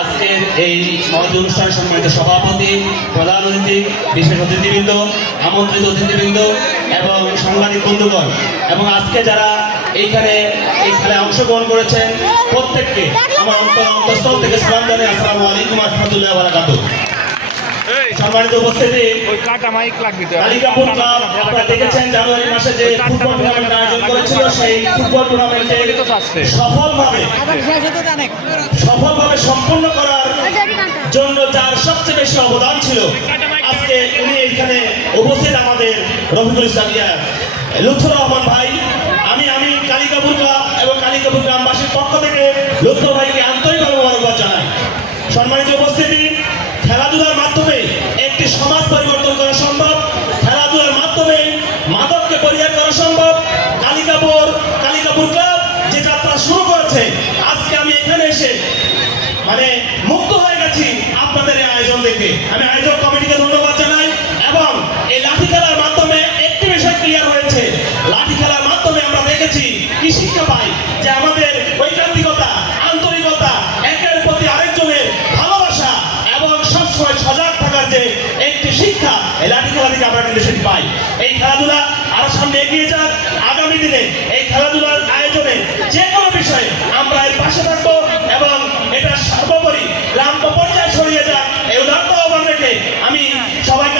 আজকের এই সমাজ অনুষ্ঠানে সম্মানিত সভাপতি, প্রধান অতিথি, বিশেষ অতিথিবৃন্দ, আমন্ত্রিত অতিথিবৃন্দ এবং সাংবাদিক বন্ধুগণ এবং আজকে যারা এইখানে এই খেলায় অংশগ্রহণ করেছেন, প্রত্যেককে আমার অন্তর অন্তঃস্থল থেকে সালাম জানিয়ে আসসালামু আলাইকুম রহমতুল্লাহ বারাকাতুহ। সম্মানিত উপস্থিতি। ওই কাটা মাইক লাগবে তো। কালিকাপুর ক্লাব আপনারা দেখেছেন জানুয়ারি মাসে যে ফুটবল টুর্নামেন্ট আয়োজন করেছিল সেই ফুটবল টুর্নামেন্টে সফলভাবে সফলভাবে সম্পন্ন করার জন্য যার সবচেয়ে বেশি অবদান ছিল। আজকে উনি এখানে উপস্থিত আমাদের রফিকুল ইসলাম লুৎফর রহমান ভাই আমি আমি কালিকাপুর ক্লাব এবং কালিকাপুর গ্রামবাসীর পক্ষ থেকে লুৎফর ভাইকে আন্তরিকভাবে মোবারকবাদ জানাই। সম্মানিত উপস্থিতি কালিকাপুর ক্লাব যে যাত্রা শুরু করেছে। আজকে আমি এখানে এসে মানে মুক্ত হয়ে গেছি আপনাদের এই আয়োজন দেখে। আমি আয়োজক কমিটিকে ধন্যবাদ জানাই এবং এই লাঠি খেলার মাধ্যমে একটি বিষয় ক্লিয়ার হয়েছে। লাঠি খেলার মাধ্যমে আমরা দেখেছি কি শিক্ষা পাই যে আমাদের ঐকান্তিকতা, আন্তরিকতা, একের প্রতি আরেকজনের ভালোবাসা এবং সবসময় সজাগ থাকার যে একটি শিক্ষা, এই লাঠি খেলা থেকে আমরা কিন্তু সেটি পাই। এই খেলাধুলা আরও সামনে এগিয়ে যাক। আগামী দিনে এই খেলাধুলা 小白。